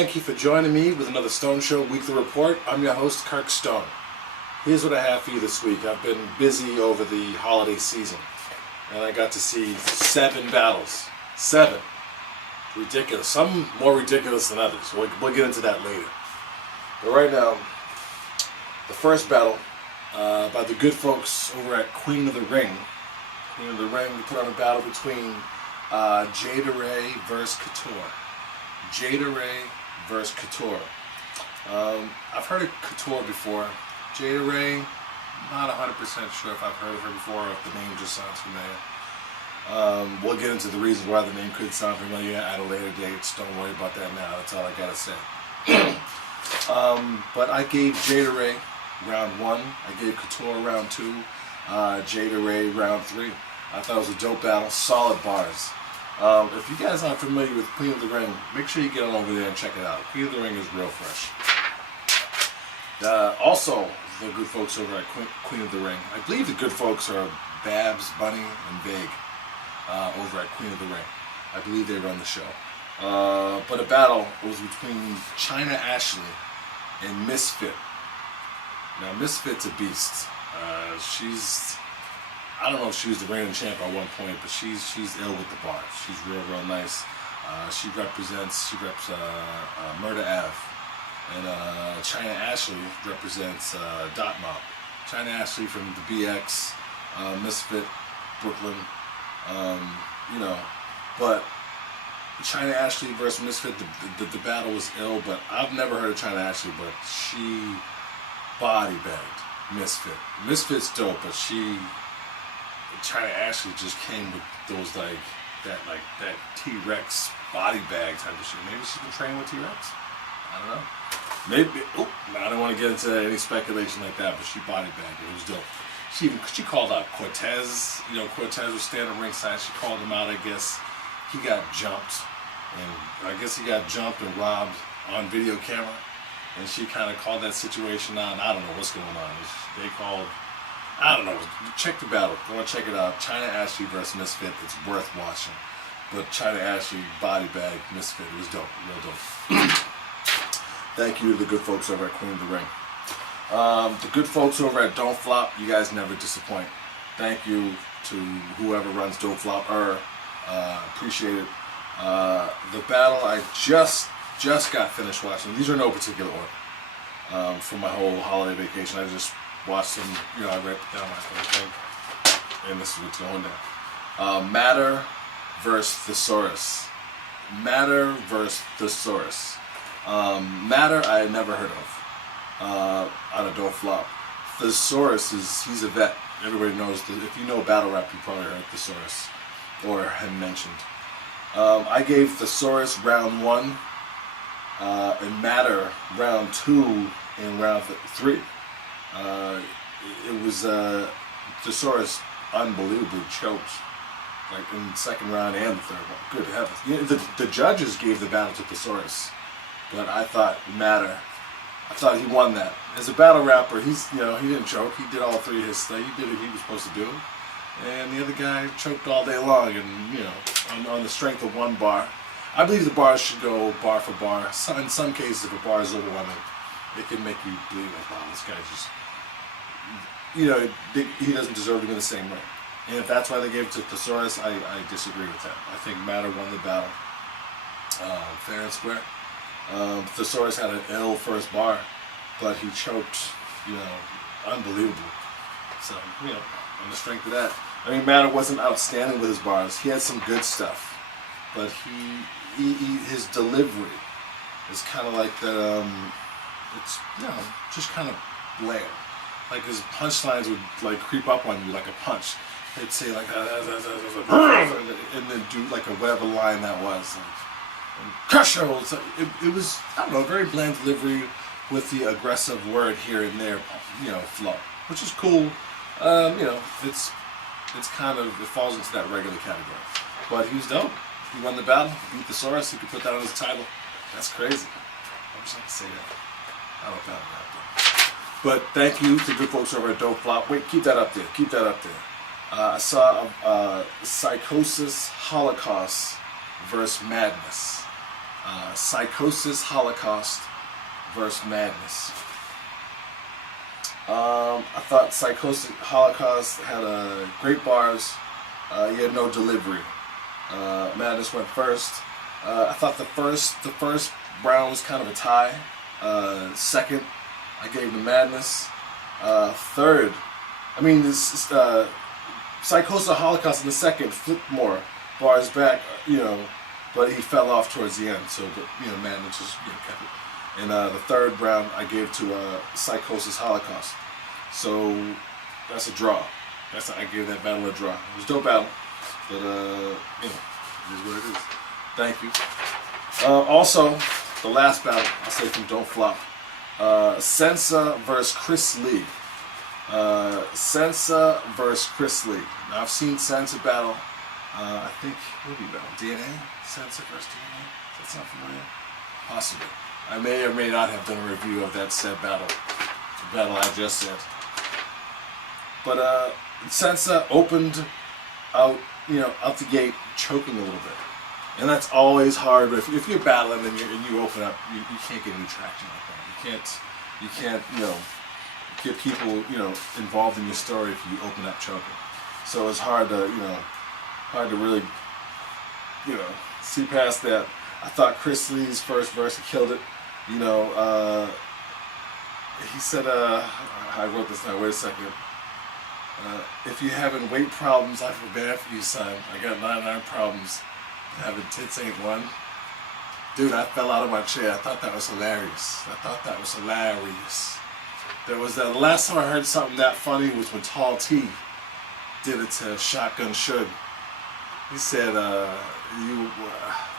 Thank you for joining me with another Stone Show Weekly Report. I'm your host, Kirk Stone. Here's what I have for you this week. I've been busy over the holiday season, and I got to see 7 battles. 7. Ridiculous. Some more ridiculous than others. We'll get into that later. But right now, the first battle by the good folks over at Queen of the Ring. Queen of the Ring, we put on a battle between Jada Raye versus Couture. Jada Raye versus Couture. I've heard of Couture before. Jada Raye, not 100% sure if I've heard of her before or if the name just sounds familiar. We'll get into the reasons why the name could sound familiar at a later date. So don't worry about that now. That's all I gotta say. But I gave Jada Raye round 1. I gave Couture round 2. Jada Raye round 3. I thought it was a dope battle. Solid bars. If you guys aren't familiar with Queen of the Ring, make sure you get on over there and check it out. Queen of the Ring is real fresh. Also, the good folks over at Queen of the Ring. I believe the good folks are Babs, Bunny, and Vague over at Queen of the Ring. I believe they run the show. But a battle was between Chayna Ashley and Misfit. Now, Misfit's a beast. I don't know if she was the reigning champ at one point, but she's ill with the bars. She's real nice. She reps Murder Ave. And Chayna Ashley represents Dot Mob. Chayna Ashley from the BX, Misfit, Brooklyn, But Chayna Ashley versus Misfit, the battle was ill, but I've never heard of Chayna Ashley, but she body bagged Misfit. Misfit's dope, but Chayna Ashley just came with those that T-Rex body bag type of shit. Maybe she's been training with T-Rex? I don't know. Maybe. I don't want to get into any speculation like that, but she body bagged it. It was dope. She called out Cortez. Cortez was standing ringside. She called him out. I guess he got jumped, and I guess he got jumped and robbed on video camera. And she kind of called that situation out. And I don't know what's going on. They called. I don't know. Check the battle. Go and check it out. Chayna Ashley versus Misfit. It's worth watching. But Chayna Ashley body bag Misfit. It was dope. Real dope. Thank you to the good folks over at Queen of the Ring. The good folks over at Don't Flop, you guys never disappoint. Thank you to whoever runs Don't Flop. Appreciate it. The battle I just got finished watching. These are no particular order. For my whole holiday vacation, I just watched them. I read down my thing, and this is what's going down. Matter versus the Saurus. Matter versus the Saurus. Matter I had never heard of out of Don't Flop. Thesaurus he's a vet. Everybody knows if you know battle rap, you probably heard Thesaurus or him mentioned. I gave Thesaurus round 1 and Matter round 2 and round 3. It was Thesaurus unbelievably choked, like in the second round and the third one. Good heavens! The judges gave the battle to Thesaurus. But I thought he won that. As a battle rapper, he didn't choke. He did all 3 of his stuff. He did what he was supposed to do. And the other guy choked all day long, and on the strength of 1 bar. I believe the bars should go bar for bar. In some cases, if a bar is overwhelming, it can make you believe like, wow, this guy just, he doesn't deserve to be in the same ring. And if that's why they gave it to Thesaurus, I disagree with that. I think Matter won the battle fair and square. Thesaurus had an ill first bar, but he choked, unbelievably. So, on the strength of that. I mean, Matter wasn't outstanding with his bars. He had some good stuff, but his delivery is kind of like that, it's, just kind of bland. Like his punchlines would creep up on you like a punch. They'd say and then do like a whatever line that was. Crusher! It was, I don't know, very bland delivery with the aggressive word here and there, flow, which is cool. It's kind of, it falls into that regular category. But he was dope. He won the battle, beat the Saurus. He could put that on his title. That's crazy. I wish I could say that. I don't battle rap though. But thank you to good folks over at Don't Flop. Wait, keep that up there. Keep that up there. I saw Psychosis, Holochaust versus Madness. Psychosis, Holocaust versus Madness. I thought Psychosis, Holocaust had great bars. He had no delivery. Madness went first. I thought the first round was kind of a tie. Second, I gave the Madness. Third, I mean, this Psychosis Holocaust in the second flipped more bars back, but he fell off towards the end. So, Madness just kept it. And the third round I gave to Psychosis Holocaust. So that's a draw. I gave that battle a draw. It was a dope battle, but it is what it is. Thank you. Also, the last battle I'll say from Don't Flop. Sensa versus Chris Lee. Sensa versus Chris Lee. Now I've seen Sensa battle. I think who did he battle? DNA? Sensa versus DNA? Does that sound familiar? Possibly. I may or may not have done a review of that said battle. The battle I just said. But Sensa opened out, out the gate choking a little bit. And that's always hard. But if you're battling and you open up, you can't get any traction like that. You can't get people involved in your story if you open up choking. So it's hard to really see past that. I thought Chris Lee's first verse, he killed it. He said, I wrote this down. Wait a second. If you're having weight problems, I feel bad for you, son. I got 99 problems. Having tits ain't one. Dude, I fell out of my chair. I thought that was hilarious. There was the last time I heard something that funny was when Tall T did it to Shotgun Suge. He said, let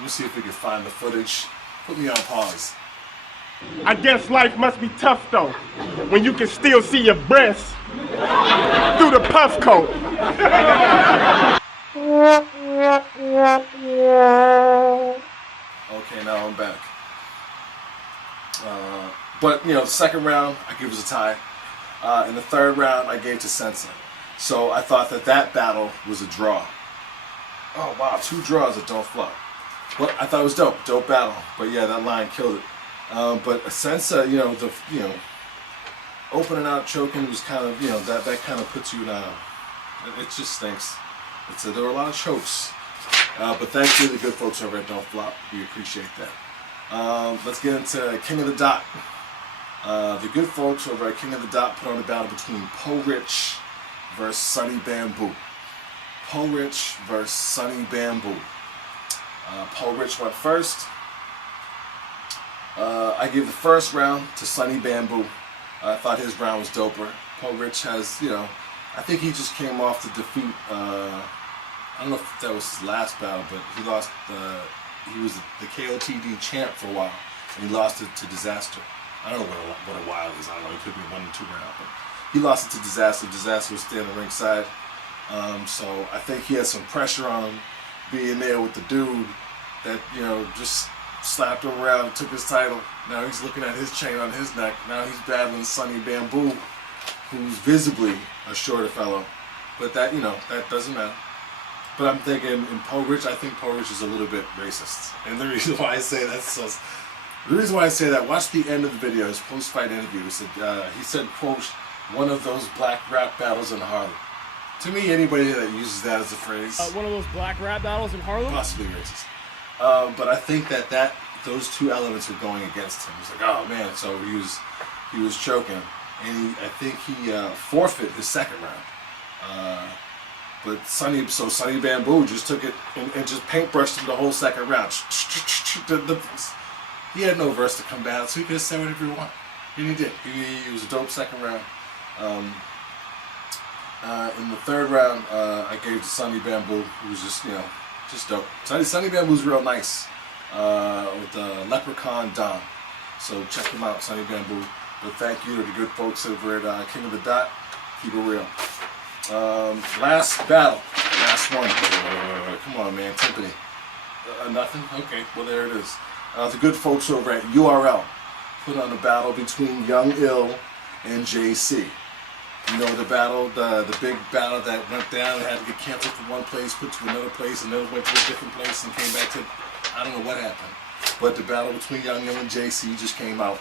me see if we can find the footage. Put me on pause. I guess life must be tough though, when you can still see your breasts through the puff coat. Okay, now I'm back. But the second round I gave was a tie. In the third round I gave to Sensa. So I thought that battle was a draw. Oh wow, 2 draws that Don't Flop. But I thought it was dope battle. But yeah, that line killed it. But Sensa, opening out choking was kind of, that kind of puts you in it just stinks. There were a lot of chokes. But thank you to the good folks over at Don't Flop. We appreciate that. Let's get into King of the Dot. The good folks over at King of the Dot put on a battle between PoRich versus Sonny Bamboo. PoRich versus Sonny Bamboo. PoRich went first. I gave the first round to Sonny Bamboo. I thought his round was doper. PoRich has, I think he just came off the defeat. I don't know if that was his last battle, but he lost. He was the KOTD champ for a while, and he lost it to Disaster. I don't know what a while is. I don't know. It could be 1 or 2 rounds, but he lost it to Disaster. Disaster was standing ringside, so I think he had some pressure on him being there with the dude that just slapped him around and took his title. Now he's looking at his chain on his neck. Now he's battling Sonny Bamboo, who's visibly a shorter fellow, but that that doesn't matter. But I'm thinking in PoRich, I think PoRich is a little bit racist. And the reason why I say that, watch the end of the video, his post-fight interview. He said, quote, one of those black rap battles in Harlem. To me, anybody that uses that as a phrase. One of those black rap battles in Harlem? Possibly racist. But I think that those 2 elements were going against him. He's like, oh man, so he was choking. And I think he forfeit his second round. But Sonny Bamboo just took it and just paintbrushed him the whole second round. He had no verse to combat, so he could have said whatever he wanted. And he did. He was a dope second round. In the third round, I gave to Sonny Bamboo, who was just dope. Sonny Bamboo's real nice with the Leprechaun Don. So check him out, Sonny Bamboo. But thank you to the good folks over at King of the Dot. Keep it real. Last battle, last one. Come on, man, Timpani. Nothing? Okay, well there it is. The good folks over at URL put on a battle between Young Ill and JC. The battle, the big battle that went down and had to get canceled from one place, put to another place, and then went to a different place and came back to, I don't know what happened. but the battle between Young Ill and JC just came out.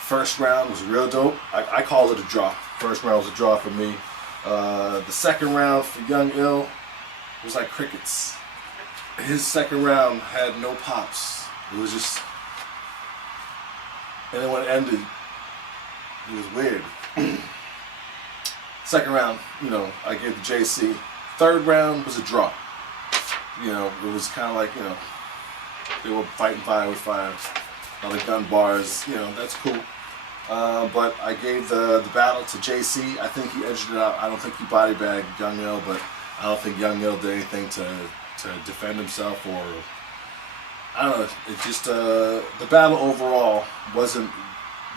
First round was real dope. I call it a draw. First round was a draw for me. The second round for Young Ill was like crickets. His second round had no pops. It was just, and then when it ended, it was weird. Second round, you know, I gave the JC. Third round was a draw. You know, it was kind of like, you know, they were fighting fire with fire. All the gun bars, you know, that's cool. But I gave the battle to JC. I think he edged it out. I don't think he body bagged Young Ill, but I don't think Young Ill did anything to defend himself, or I don't know. It just the battle overall wasn't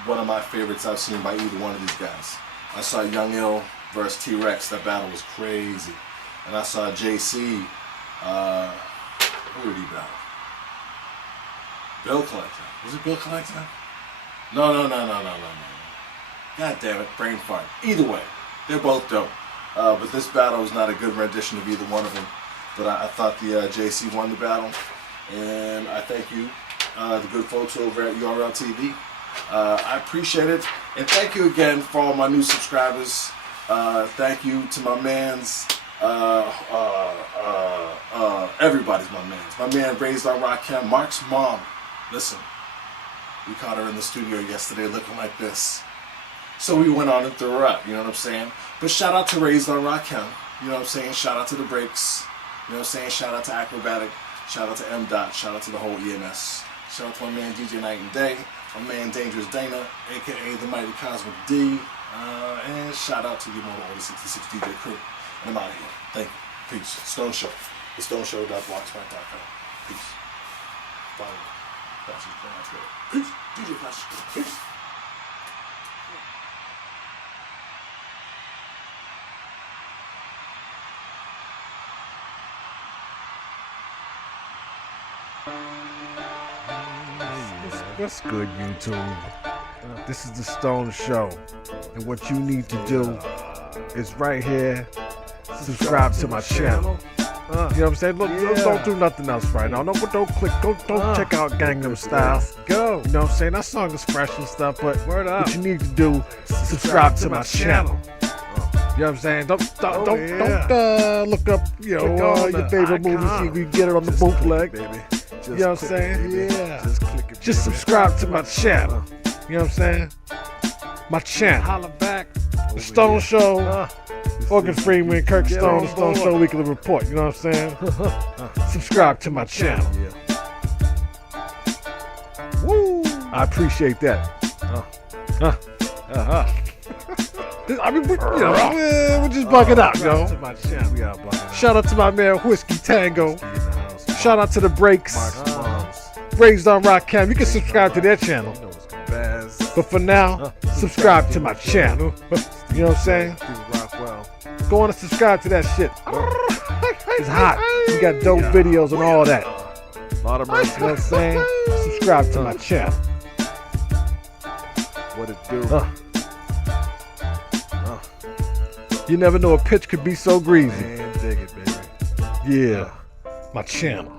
one of my favorites I've seen by either one of these guys. I saw Young Ill versus T-Rex. That battle was crazy, and I saw JC. Who did he battle? Bill Collector. Was it Bill Collector? No. God damn it, brain fart. Either way, they're both dope. But this battle was not a good rendition of either one of them. But I thought the JC won the battle, and I thank you, the good folks over at URL TV. I appreciate it, and thank you again for all my new subscribers. Thank you to my mans. Everybody's my mans. My man Raised on Rakim, Mark's mom. Listen, we caught her in the studio yesterday looking like this. So we went on and threw her up, you know what I'm saying? But shout out to Raised on Rakim, you know what I'm saying? Shout out to the Breaks, you know what I'm saying? Shout out to Acrobatic, shout out to M. Dot, shout out to the whole EMS. Shout out to my man DJ Night and Day, my man Dangerous Dana, aka the Mighty Cosmic D, and shout out to the Immortal Order 66 DJ crew. And I'm out of here. Thank you. Peace. Stone Show. The StoneShow.blogspot.com. Peace. Follow me. Peace. DJ Flash. Peace. What's good, YouTube? This is the Stone Show, and what you need to do is right here, subscribe to my channel. You know what I'm saying? Look, don't do nothing else right now. Don't click. Don't check out Gangnam Style. Go. You know what I'm saying? That song is fresh and stuff, but what you need to do, subscribe to my channel. You know what I'm saying? Don't look up, you know, your favorite movies. You can get it on the bootleg, baby. You know what I'm saying? Yeah. Just subscribe to my channel. You know what I'm saying? My channel. Holla back. The Stone Show. Morgan Freeman, Kirk Stone, Stone Show Weekly Report. You know what I'm saying? Subscribe to my channel. Woo! I appreciate that. I mean, we're just bugging out, yo. Shout out to my man Whiskey Tango. Shout out to the Breaks. Raised on Rakim. You can subscribe to their channel. But for now, subscribe to my channel. You know what I'm saying? Go on and subscribe to that shit. It's hot. We got dope videos and all that. You know what I'm saying? Subscribe to my channel. What it do? You never know a pitch could be so greasy. Man, dig it, baby. Yeah. My channel.